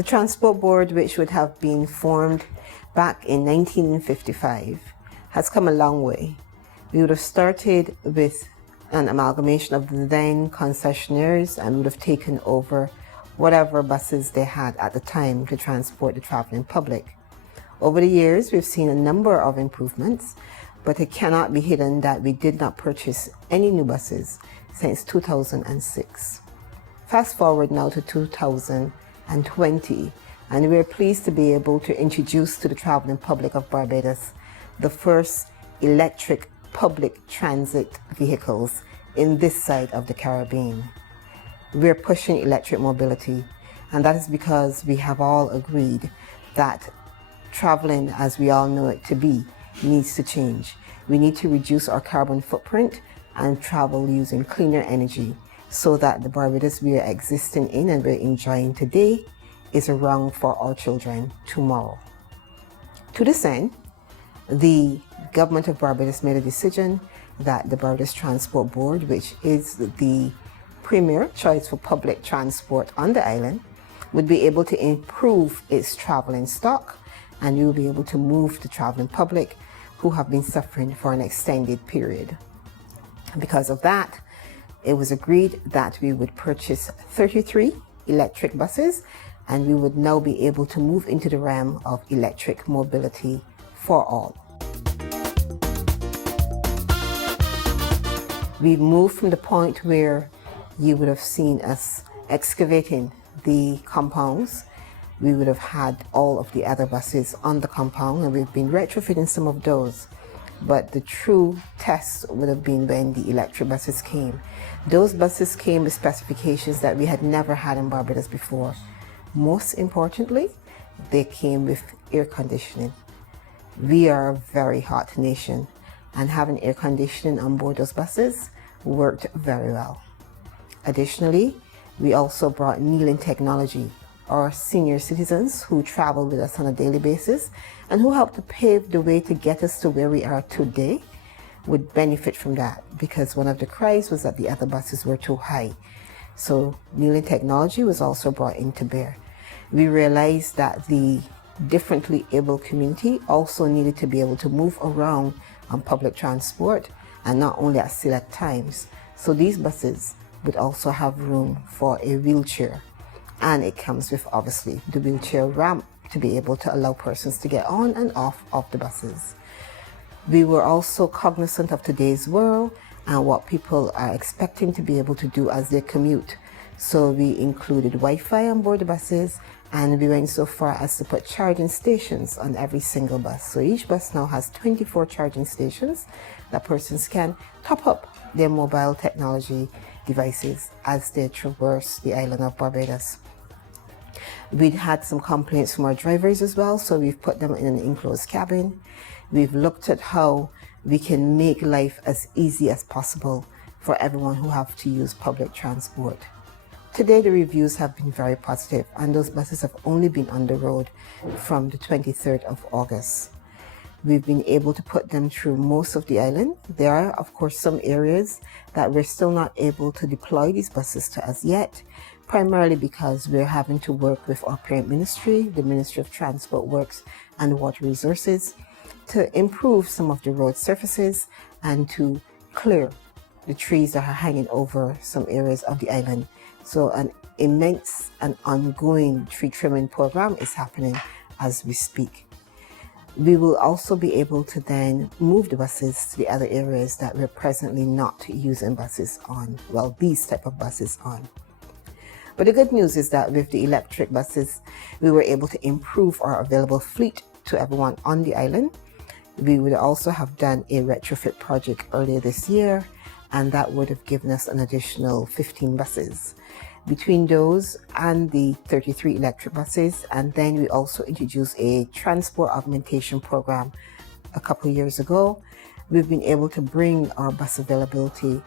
The Transport Board, which would have been formed back in 1955, has come a long way. We would have started with an amalgamation of the then concessionaires and would have taken over whatever buses they had at the time to transport the traveling public. Over the years, we've seen a number of improvements, but it cannot be hidden that we did not purchase any new buses since 2006. Fast forward now to 2020, and we're pleased to be able to introduce to the traveling public of Barbados the first electric public transit vehicles in this side of the Caribbean. We're pushing electric mobility, and that is because we have all agreed that traveling as we all know it to be needs to change. We need to reduce our carbon footprint and travel using cleaner energy so that the Barbados we are existing in and we're enjoying today is around for our children tomorrow. To this end, the government of Barbados made a decision that the Barbados Transport Board, which is the premier choice for public transport on the island, would be able to improve its traveling stock, and we will be able to move the traveling public who have been suffering for an extended period. Because of that, it was agreed that we would purchase 33 electric buses, and we would now be able to move into the realm of electric mobility for all. We've moved from the point where you would have seen us excavating the compounds. We would have had all of the other buses on the compound, and we've been retrofitting some of those. But the true test would have been when the electric buses came. Those buses came with specifications that we had never had in Barbados before. Most importantly, they came with air conditioning. We are a very hot nation, and having air conditioning on board those buses worked very well. Additionally, we also brought kneeling technology. Our senior citizens who travel with us on a daily basis and who help to pave the way to get us to where we are today would benefit from that, because one of the cries was that the other buses were too high. So kneeling technology was also brought into bear. We realized that the differently able community also needed to be able to move around on public transport, and not only at select times. So these buses would also have room for a wheelchair, and it comes with obviously the wheelchair ramp to be able to allow persons to get on and off of the buses. We were also cognizant of today's world and what people are expecting to be able to do as they commute. So we included Wi-Fi on board the buses, and we went so far as to put charging stations on every single bus. So each bus now has 24 charging stations that persons can top up their mobile technology devices as they traverse the island of Barbados. We'd had some complaints from our drivers as well, so we've put them in an enclosed cabin. We've looked at how we can make life as easy as possible for everyone who have to use public transport. Today, the reviews have been very positive, and those buses have only been on the road from the 23rd of August. We've been able to put them through most of the island. There are, of course, some areas that we're still not able to deploy these buses to as yet, primarily because we're having to work with our parent ministry, the Ministry of Transport Works and Water Resources, to improve some of the road surfaces and to clear the trees that are hanging over some areas of the island. So an immense and ongoing tree trimming program is happening as we speak. We will also be able to then move the buses to the other areas that we're presently not using buses on, well, these type of buses on. But the good news is that with the electric buses, we were able to improve our available fleet to everyone on the island. We would also have done a retrofit project earlier this year, and that would have given us an additional 15 buses. Between those and the 33 electric buses, and then we also introduced a transport augmentation program a couple of years ago, we've been able to bring our bus availability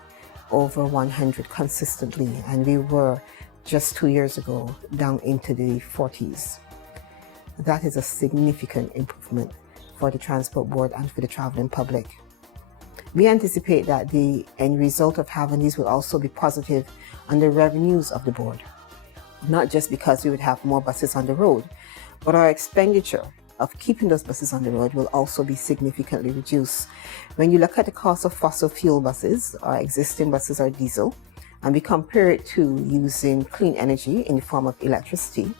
over 100 consistently, and we were just 2 years ago down into the 40s. That is a significant improvement for the Transport Board and for the traveling public. We anticipate that the end result of having these will also be positive on the revenues of the board. not just because we would have more buses on the road, but our expenditure of keeping those buses on the road will also be significantly reduced. When you look at the cost of fossil fuel buses, our existing buses are diesel, and we compare it to using clean energy in the form of electricity,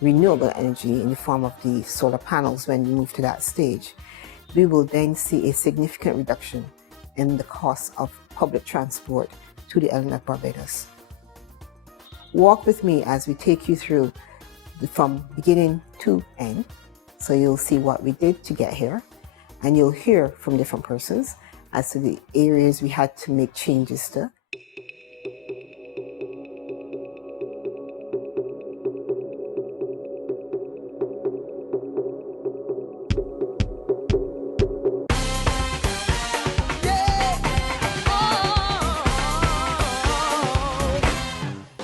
renewable energy in the form of the solar panels when we move to that stage, we will then see a significant reduction in the cost of public transport to the island of Barbados. Walk with me as we take you through from beginning to end. So you'll see what we did to get here, and you'll hear from different persons as to the areas we had to make changes to.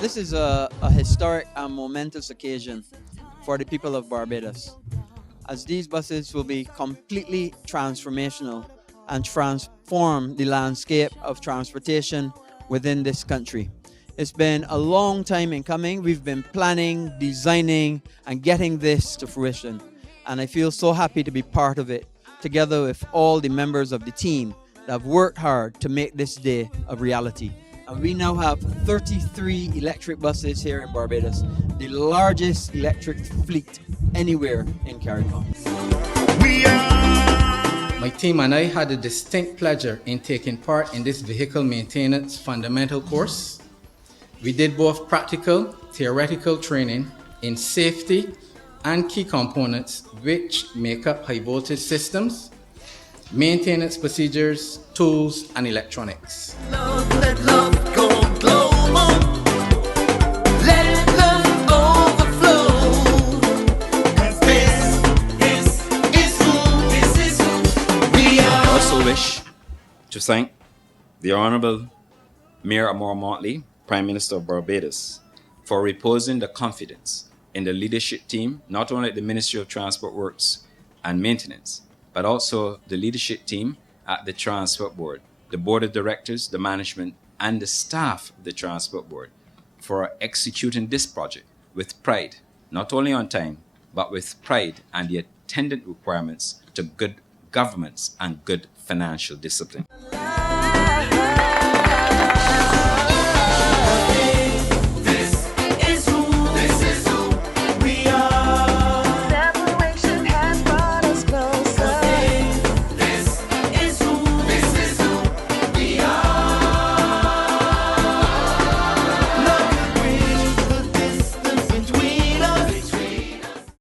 This is a historic and momentous occasion for the people of Barbados, as these buses will be completely transformational and transform the landscape of transportation within this country. It's been a long time in coming. We've been planning, designing, and getting this to fruition. And I feel so happy to be part of it, together with all the members of the team that have worked hard to make this day a reality. And we now have 33 electric buses here in Barbados, the largest electric fleet anywhere in CARICOM. My team and I had a distinct pleasure in taking part in this vehicle maintenance fundamental course. We did both practical, theoretical training in safety and key components which make up high voltage systems, maintenance procedures, tools, and electronics. Let love go global. Let love overflow. 'Cause this is who we are. I also wish to thank the Honorable Mayor Amor Motley, Prime Minister of Barbados, for reposing the confidence in the leadership team, not only at the Ministry of Transport Works and Maintenance, but also the leadership team at the Transport Board, the Board of Directors, the management, and the staff of the Transport Board for executing this project with pride, not only on time, but with pride and the attendant requirements to good governance and good financial discipline.